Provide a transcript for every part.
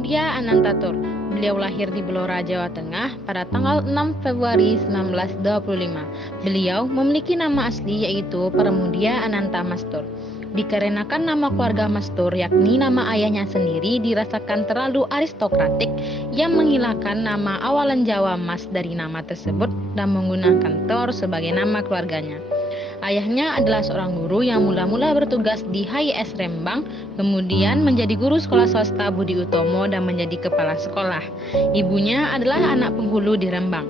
Pramudia Anantatur. Beliau lahir di Blora, Jawa Tengah pada tanggal 6 Februari 1925. Beliau memiliki nama asli yaitu Pramudia Ananta Mastur. Dikarenakan nama keluarga Mastur, yakni nama ayahnya sendiri, dirasakan terlalu aristokratik yang menghilangkan nama awalan Jawa Mas dari nama tersebut dan menggunakan Tor sebagai nama keluarganya. Ayahnya adalah seorang guru yang mula-mula bertugas di HIS Rembang, kemudian menjadi guru sekolah swasta Budi Utomo dan menjadi kepala sekolah. Ibunya adalah anak penghulu di Rembang.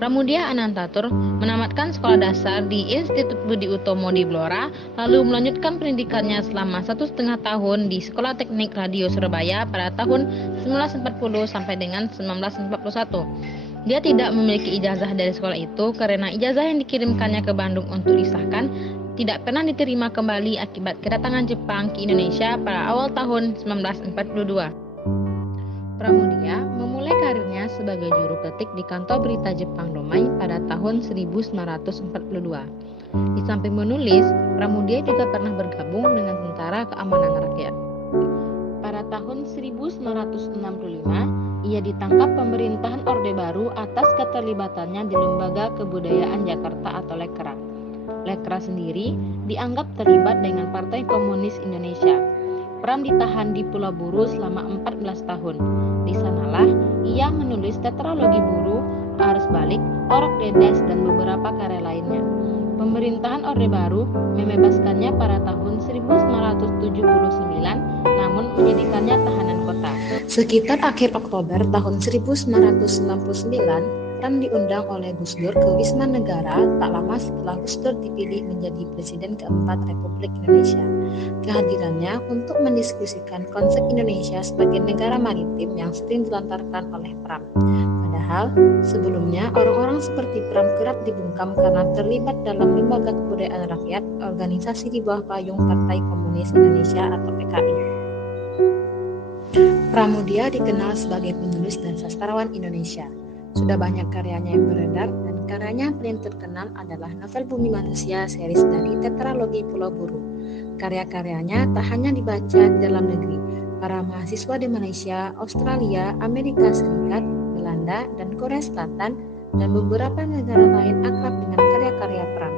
Pramudia Anantatur menamatkan sekolah dasar di Institut Budi Utomo di Blora, lalu melanjutkan pendidikannya selama 1,5 tahun di Sekolah Teknik Radio Surabaya pada tahun 1940 sampai dengan 1941. Dia tidak memiliki ijazah dari sekolah itu karena ijazah yang dikirimkannya ke Bandung untuk disahkan tidak pernah diterima kembali akibat kedatangan Jepang ke Indonesia pada awal tahun 1942. Pramudia memulai karirnya sebagai juru ketik di kantor berita Jepang Domai pada tahun 1942. Di samping menulis, Pramudia juga pernah bergabung dengan Tentara Keamanan Rakyat. Pada tahun 1965, ia ditangkap pemerintahan Orde Baru atas keterlibatannya di Lembaga Kebudayaan Jakarta atau Lekra. Lekra sendiri dianggap terlibat dengan Partai Komunis Indonesia. Pram ditahan di Pulau Buru selama 14 tahun. Di sanalah ia menulis tetralogi Buru, Arus Balik, Orok Dedes, dan beberapa karya lainnya. Pemerintahan Orde Baru membebaskannya pada tahun 1979, namun menjadikannya tahanan kota. Sekitar akhir Oktober tahun 1999, Pram diundang oleh Gus Dur ke Wisma Negara tak lama setelah Gus Dur dipilih menjadi Presiden keempat Republik Indonesia. Kehadirannya untuk mendiskusikan konsep Indonesia sebagai negara maritim yang sering dilontarkan oleh Pram. Padahal sebelumnya orang-orang seperti Pram kerap dibungkam karena terlibat dalam Lembaga Kebudayaan Rakyat, organisasi di bawah payung Partai Komunis Indonesia atau PKI. Pramudia dikenal sebagai penulis dan sastrawan Indonesia. Sudah banyak karyanya yang beredar, dan karyanya paling terkenal adalah novel Bumi Manusia series dari tetralogi Pulau Buru. Karya-karyanya tak hanya dibaca di dalam negeri. Para mahasiswa di Malaysia, Australia, Amerika Serikat, Belanda, dan Korea Selatan, dan beberapa negara lain akrab dengan karya-karya Pram.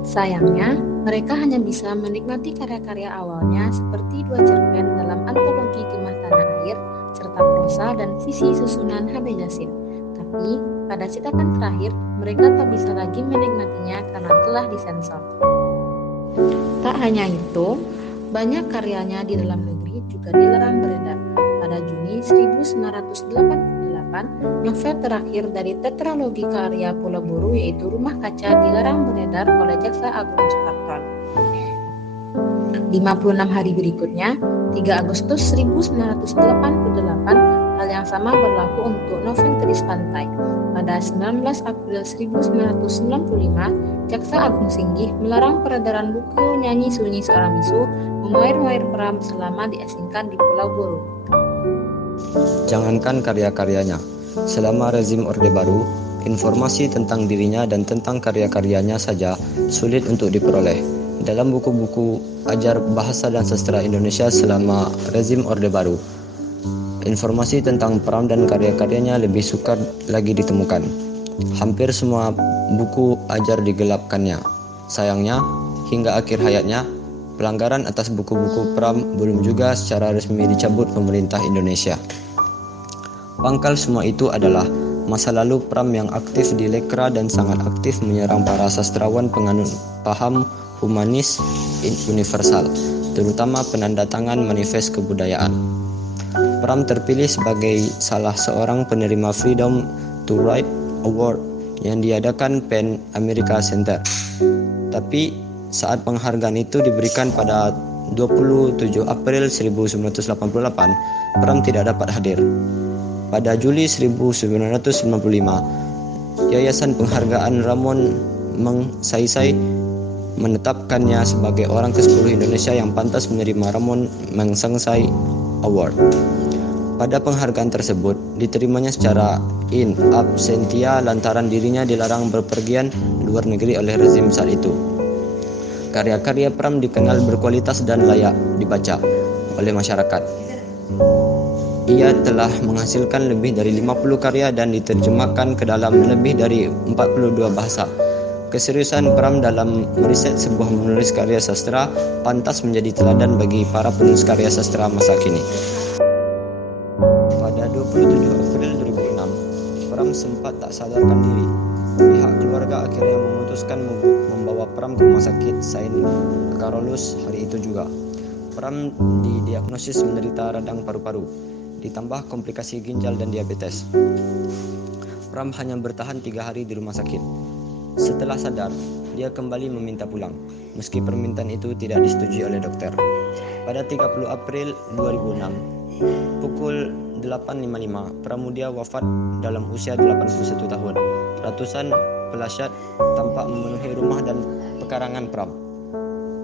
Sayangnya, mereka hanya bisa menikmati karya-karya awalnya seperti 2 cerpen dalam antologi Gemah Tanah Air, serta prosa dan visi susunan H.B. Yasin. Tapi, pada cetakan terakhir, mereka tak bisa lagi menikmatinya karena telah disensor. Tak hanya itu, banyak karyanya di dalam negeri juga dilarang beredar. Pada Juni 1988, novel terakhir dari tetralogi karya Pulau Buru yaitu Rumah Kaca dilarang beredar oleh Jaksa Agung Suprapto. 56 hari berikutnya, 3 Agustus 1988, hal yang sama berlaku untuk novel Gadis Pantai. Pada 19 April 1995, Jaksa Agung Singgih melarang peredaran buku Nyanyi Sunyi Seorang Bisu, memoir-moir Pram selama diasingkan di Pulau Buru. Jangankan karya-karyanya, selama rezim Orde Baru, informasi tentang dirinya dan tentang karya-karyanya saja sulit untuk diperoleh. Dalam buku-buku ajar bahasa dan sastra Indonesia selama rezim Orde Baru, informasi tentang Pram dan karya-karyanya lebih sukar lagi ditemukan. Hampir semua buku ajar digelapkannya. Sayangnya, hingga akhir hayatnya, pelanggaran atas buku-buku Pram belum juga secara resmi dicabut pemerintah Indonesia. Pangkal semua itu adalah masa lalu Pram yang aktif di Lekra dan sangat aktif menyerang para sastrawan penganut paham humanis universal, terutama penandatangan manifest kebudayaan. Pram terpilih sebagai salah seorang penerima Freedom to Write Award yang diadakan PEN America Center. Tapi saat penghargaan itu diberikan pada 27 April 1988, Pram tidak dapat hadir. Pada Juli 1995, Yayasan Penghargaan Ramon Magsaysay menetapkannya sebagai orang ke-10 Indonesia yang pantas menerima Ramon Magsaysay Award. Pada penghargaan tersebut, diterimanya secara in absentia lantaran dirinya dilarang berpergian luar negeri oleh rezim saat itu. Karya-karya Pram dikenal berkualitas dan layak dibaca oleh masyarakat. Ia telah menghasilkan lebih dari 50 karya dan diterjemahkan ke dalam lebih dari 42 bahasa. Keseriusan Pram dalam meriset sebuah menulis karya sastra pantas menjadi teladan bagi para penulis karya sastra masa kini. Pada 27 April 2006, Pram sempat tak sadarkan diri. Pihak keluarga akhirnya memutuskan membawa Pram ke rumah sakit Saint Carolus hari itu juga. Pram didiagnosis menderita radang paru-paru, ditambah komplikasi ginjal dan diabetes. Pram hanya bertahan 3 hari di rumah sakit. Setelah sadar, dia kembali meminta pulang, meski permintaan itu tidak disetujui oleh dokter. Pada 30 April 2006, pukul 8.55, Pramudia wafat dalam usia 81 tahun. Ratusan pelasyat tampak memenuhi rumah dan pekarangan Pram.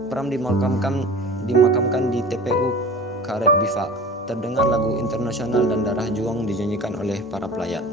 Pram dimakamkan di TPU Karet Bifa. Terdengar lagu internasional dan darah juang dinyanyikan oleh para pelayat.